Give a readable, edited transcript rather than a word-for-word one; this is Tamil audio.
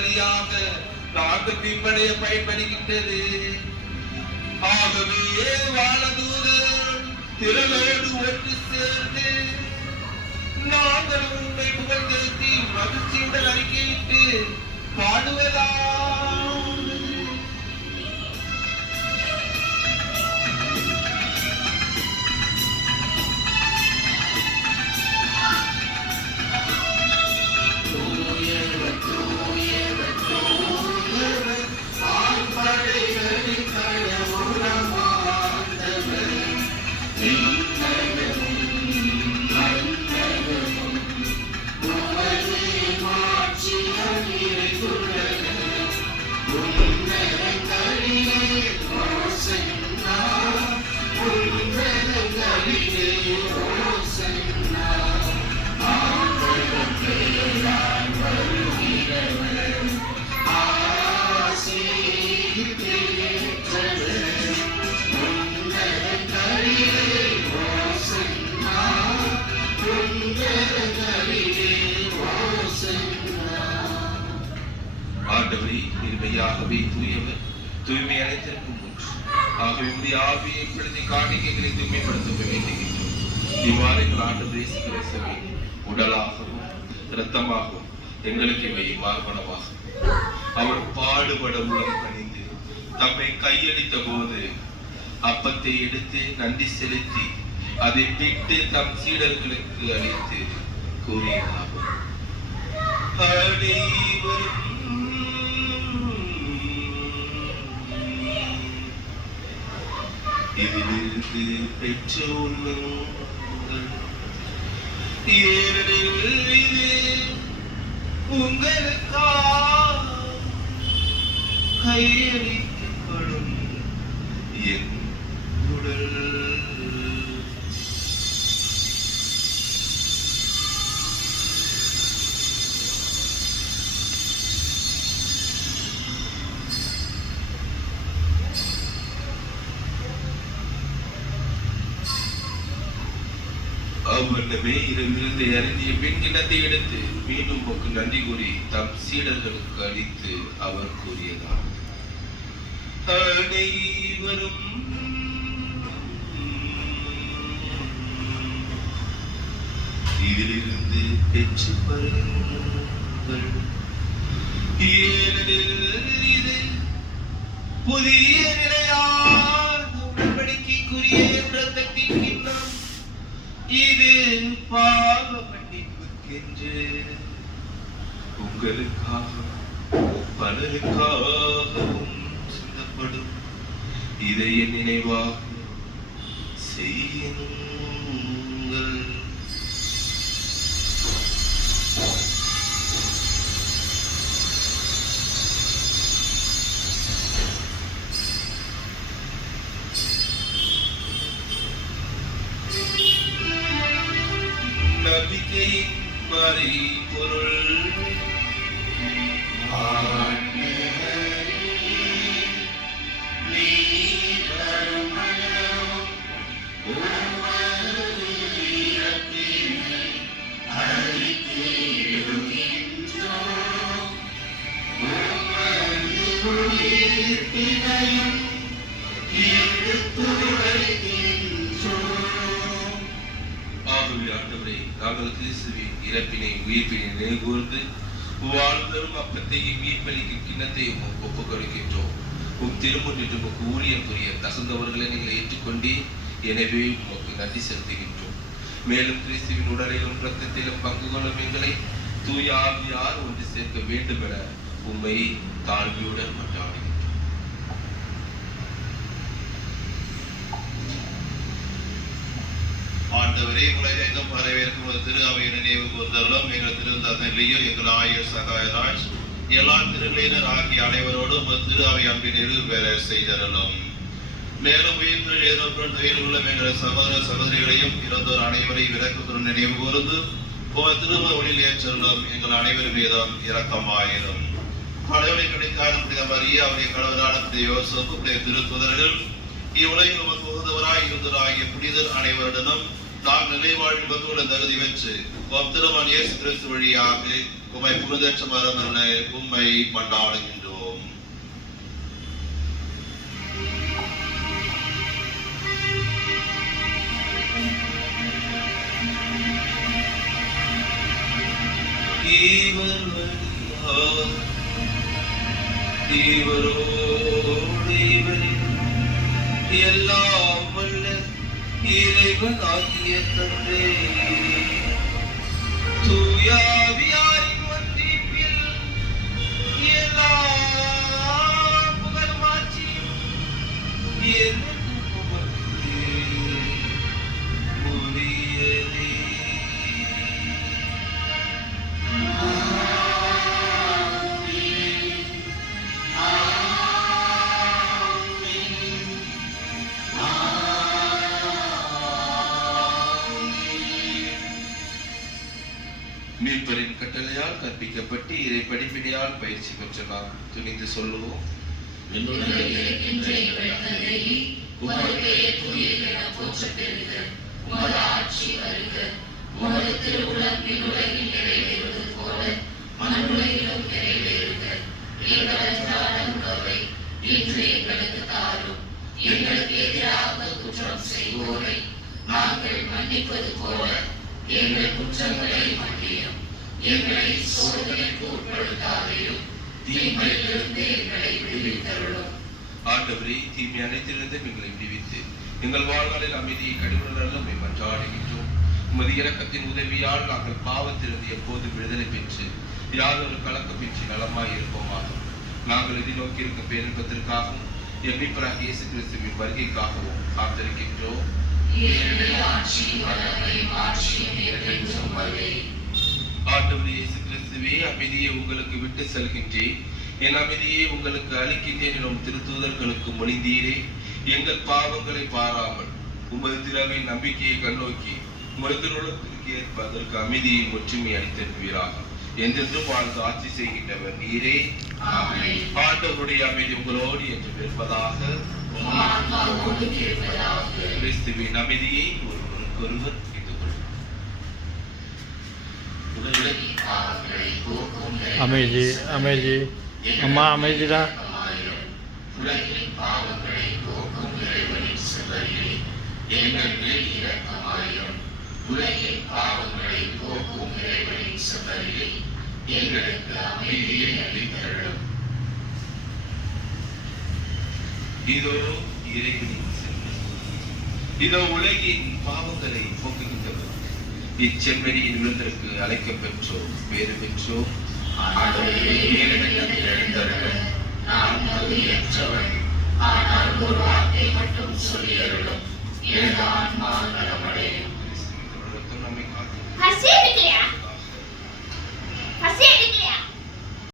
வழியாக நாங்கள் மீன்படைய பயன்படுகின்றது. ஆகவே வானதூதர் திரளோடு ஒன்று சேர்ந்து நாங்கள் உண்மை புகழ்ந்தேத்தி மகிழ்ச்சியுடன் அறிக்கையிட்டு பாடுவதாவது. ஆகவே தூயவர் தூய்மை அனைத்திற்கும் மூன்று. ஆகவே உடைய ஆவியை படுத்தி காணிக்கைகளை தூய்மைப்படுத்த வேண்டுகின்றோம். இவ்வாறு எங்கள் ஆண்டவரே இயேசு கிறிஸ்துவின் உடலாகவும் இரத்தமாகவும் எங்களுக்கு இவை மார்பனமாகும். அவர் பாடுபட உளம் கனிந்து தம்மை கையளித்த போது அப்பத்தை எடுத்து நன்றி செலுத்தி அதை பிட்டு தம் சீடர்களுக்கு அளித்து கூறியதாகும். இதிலிருந்து பெற்று உண்ணுங்கள், ஏனெனில் இது உங்களுக்காக கையளிக்கப்படும் என் உடல். அவ்வளவே இரவிலிருந்து அறிந்திய பெண் கிண்ணத்தை எடுத்து மீண்டும் போக்கு நன்றி கூறி தம் சீடர்களுக்கு அளித்து அவர் கூறியதாம். அனைவரும் இதிலிருந்து பெற்று பருங்கள், ஏனெனில் இது புதிய நிலையான உடன்படிக்கைக்குரிய இரத்தத்தின் கிண்ணம். இது பாவ மன்னிப்புக்கென்று உங்களுக்காக பலருக்காகவும் சிந்தப்படும். இதை என் நினைவாக செய்யுங்கள். நம்பிக்கையின் மறைபொருள் நாங்கள் கிறிஸ்துவின் இறப்பினை உயிர்ப்பினை நினைவுகூர்ந்து வாழ்ந்தரும் அப்பத்தையும் மீட்பளிக்கும் கிண்ணத்தையும் ஒப்புக் கொடுக்கின்றோம். திருமுன்னிட்டு உமக்கு ஊழியம் புரிய தகுந்தவர்களை நீங்கள் ஏற்றுக்கொண்டே, எனவே உமக்கு நன்றி செலுத்துகின்றோம். மேலும் கிறிஸ்துவின் உடலிலும் இரத்தத்திலும் பங்கு கொள்ளும் எங்களை தூய ஆவியார் ஒன்று சேர்க்க வேண்டும் என உம்மை தாழ்மையுடன் மன்றாடுகின்றோம். ஆண்டவரே, உலகெங்கும் வரவேற்கும் ஒரு திரு அவை நினைவு கூர்ந்தருளும். எங்கள் திருந்தந்தையோ எங்கள் ஆயர் சகாயராஜ் எல்லா திருநிலையினர் ஆகிய அனைவரோடும் ஒரு திரு அவை அன்பின் நிறைவேற செய்தருளும். மேலும் உயிர் உள்ள எங்கள் சகோதர சகோதரிகளையும் இறந்தோர் அனைவரையும் இரக்கத்துடன் நினைவு கூர்ந்து திரும ஒளியில் ஏற்றருளும். எங்கள் அனைவர் மீதும் இரக்கமாயிரும். கடவுளை கிடைக்காத புனித மரியா, அவருடைய கணவரான புனித யோசேப்பு, புனித திருத்துதர்கள், இவ்வுலகில் உமக்கு உகந்தவராய் இருந்தவராகிய புனிதர் அனைவருடனும் நாம் நிலைவாழ்வு பங்குள்ள தகுதி வச்சு உம் திருமகன் இயேசு கிறிஸ்து வழியாக உம்மை புனிதற்ற மரமல்ல உம்மை மன்றாடுகின்றோம். இவர் வழியார் இவரோடு இவரில் எல்லாம் வல்ல இறைவன் ஆகிய தந்தை தூயாவியாரின் ஒன்றிப்பில் எல்லா புகழும் ஆட்சியும் என்றென்றும் உமக்கு உரியதே. மீட்பரின் கட்டளையால் கற்பிக்கப்பட்டு இறை படிப்பினையால் பயிற்சி பெற்ற நாம் துணிந்து சொல்லுவோம். எங்களுக்கு எதிராக குற்றம் செய்வோரை நாங்கள் மன்னிப்பது போல எங்கள் குற்றங்களை மன்னியும். எங்களை சோதனைக்கு உட்படுத்தாதையும் தீமையிலிருந்து எங்களை விடுவித்தருளும். ஆண்டவரே, தீமை அனைத்திலிருந்து எங்களை விடுவித்து எங்கள் வாழ்நாளில் அமைதியை கடுமையுள்ள உம்மை மன்றாடுகின்றோம். உமது இரக்கத்தின் உதவியால் நாங்கள் பாவத்திலிருந்து எப்போதும் விடுதலை பெற்று யாதொரு கலக்கமின்றி நலமாய் இருப்போமாக. நாங்கள் எதிர்நோக்கி இருக்கும் பேரின்பத்திற்காகவும் எம் மீட்பராகிய இயேசு கிறிஸ்துவின் வருகைக்காகவும் காத்திருக்கின்றோம். ஆண்டவரே இயேசு கிறிஸ்துவே, அமைதியை உங்களுக்கு விட்டு செல்கின்றேன், என் அமைதியை உங்களுக்கு அளிக்கின்றேன் எனும் திருத்தூதர்களுக்கு மொழிந்தீரே. எங்கள் பாவங்களை பாராமல் உமது திறவின் நம்பிக்கையை கண்ணோக்கி உமது திருவுளத்திற்கு ஏற்ப அதற்கு அமைதியின் ஒற்றுமை அளித்திருப்பீராக. என்றென்றும் வாழ்ந்து ஆட்சி செய்கின்றவர் நீரே. ஆண்டவருடைய அமைதி உங்களோடு என்று இருப்பதாக. கிறிஸ்துவின் அமைதியை ஒருவருக்கொருவர் பகிர்ந்து கொள்ளும். அமைதி அமைதி அம்மா அமைதிடா. இதோ இறைவனின் செம்மறி, இதோ உலகின் பாவங்களை போக்குகின்றவர். இச்செம்மறியின் விருந்திற்கு அழைக்க பெற்றோம், பேறு பெற்றோம். நான் தகுதியற்றவன், ஆனால் ஒரு வார்த்தை மட்டும் சொல்லியருளும், எனது ஆன்மா நலமடையும்.